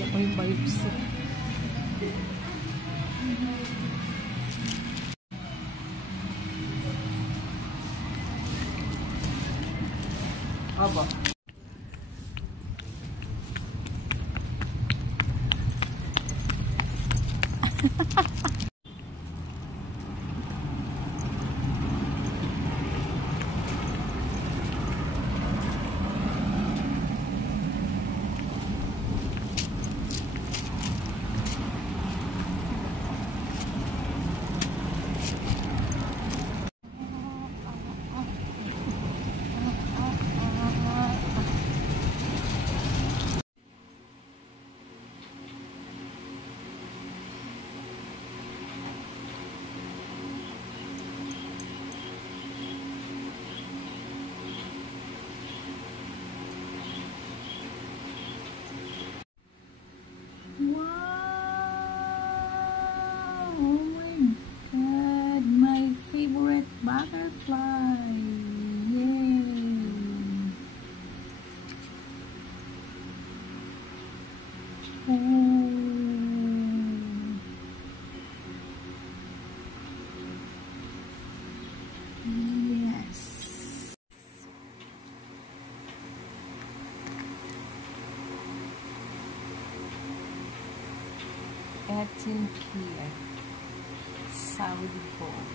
Ako yung vibes. Aba. Butterfly. Yay. Oh. Yes. Etin Kia. Saudi phone.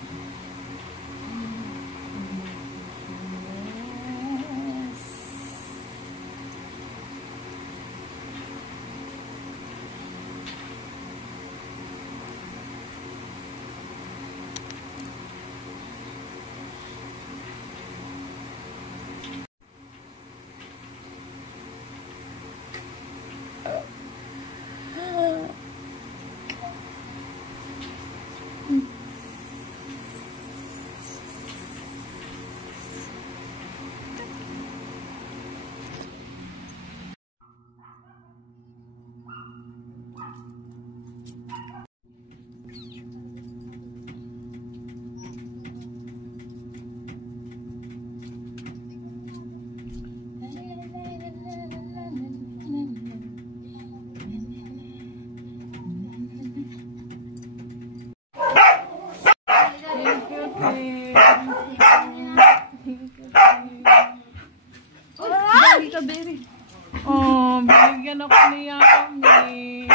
Oh, binigyan ako ni Yami.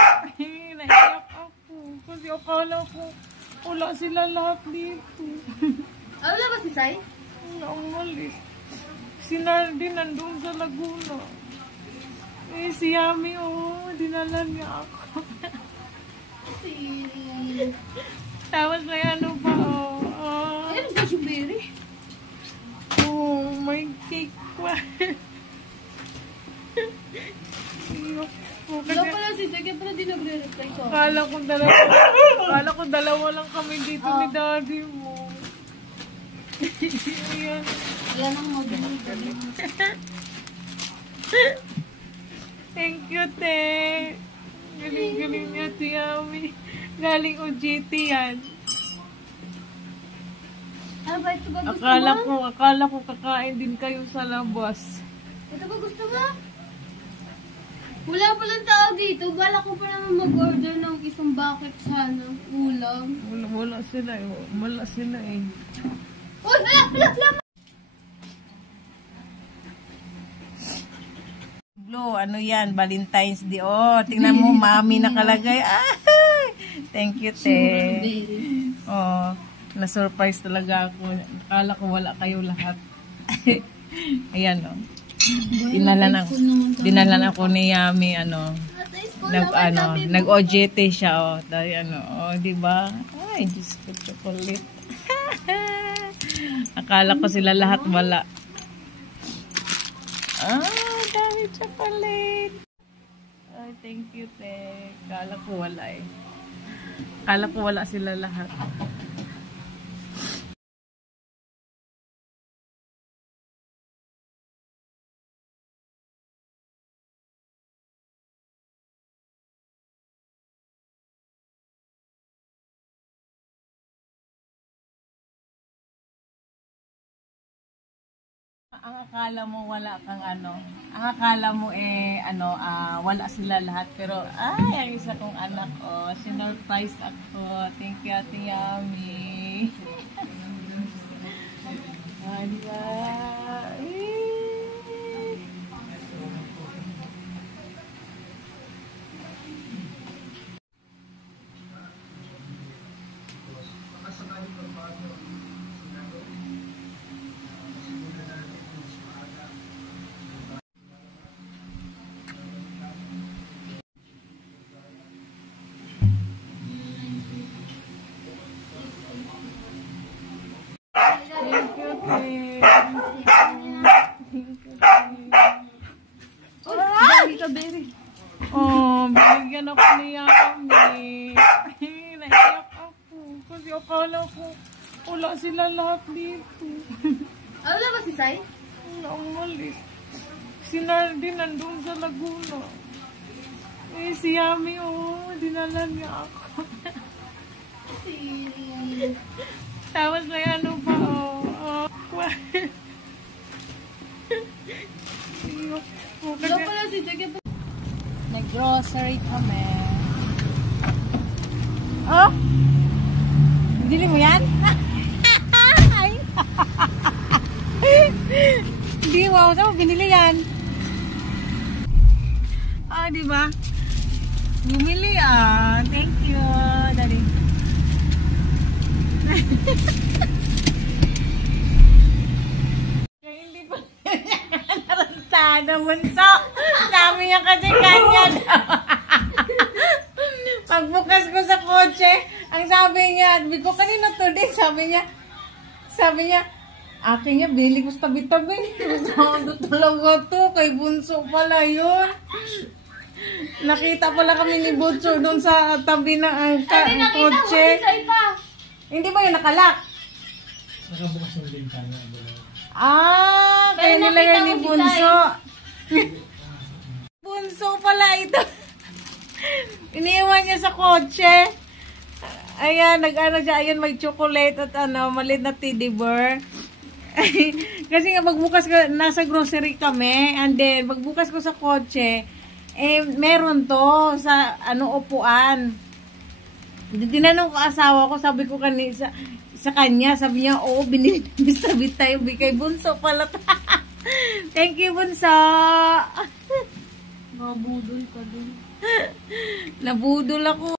Naiyak ako. Kasi akala ko wala sila lahat dito. Wala ba si Sai? Wala, umalis. Si Nardi nandun sa Laguna. Eh, si Yami, oh, dinala niya ako. Tapos may ano pa, oh. Ano ba yung berry? Oh, may cake pa. Wala pala si Sai, kaya pala di nagre-reply ko. Kala ko dalawa lang kami dito ni daddy mo. Ayan. Yan ang mag-galing. Thank you, te. Galing-galing niya si Yami. Galing OJT yan. Ano ba ito ba gusto mo? Akala ko kakain din kayo sa labas. Ito ba gusto mo? Wala palang tao dito. Bala ko pa naman mag-order ng isang bucket sana. Ulam. Wala sila eh. Wala sila eh. Oh, wala! Blue, ano yan? Valentine's Day. Oh, tingnan mo, mami nakalagay. Ah, thank you, te. Oh, na-surprise talaga ako. Akala ko wala kayo lahat. Ayan, oh. Dinalan ako ni Yami, nag-OJT siya, oh. Dahil oh, di ba? Ay, Diyos ko, chocolate. Akala ko sila lahat wala. Dami chocolate. Ay, thank you, te. Akala ko wala eh. Akala ko wala sila lahat. Ang akala mo wala kang ano, ang akala mo wala sila lahat, pero ay, ang isa kong anak, sinurprise ako. Thank you, Ate Yami. Diba? Thank you, Te. Binigyan ako ni Yami. Naiyak ako. Kasi akala ko wala sila lahat dito. Wala ba si Sai? Wala, umalis. Si Nardin nandun sa Laguna. Si Yami, dinala niya ako. Tapos may ano pa, Wala pala si Sai. Nag-grocery kami. Oh! Bili mo yan? Hindi, wow. Saan mo binili yan? Diba? Bumili Thank you, Daddy. Kaya hindi pa narantado, bunso. Dami niya kasi kanya. Pagbukas ko sa kotse, ang sabi niya, ko kanina to din, sabi niya, akin niya, bili ko sa tabi-tabi. Sabi talaga to, kay bunso pala yun. Nakita pala kami ni Bunso doon sa tabi ng kotse. Hindi ba yung nakalak? Nakabukas yung bintana. Kaya nilagay ni Bunso. Bunso pala ito. Iniiwan niya sa kotse. Ayan, ayan, may chocolate at maliit na teddy bear. Kasi nga magbukas ko, nasa grocery kami, and then magbukas ko sa kotse, meron to sa upuan. Tinanong ko asawa ko, sabi ko sa kanya, sabi niya, binili tayo, kay Bunso pala. Thank you, Bunso. Nabudol ka dun. Nabudol ako.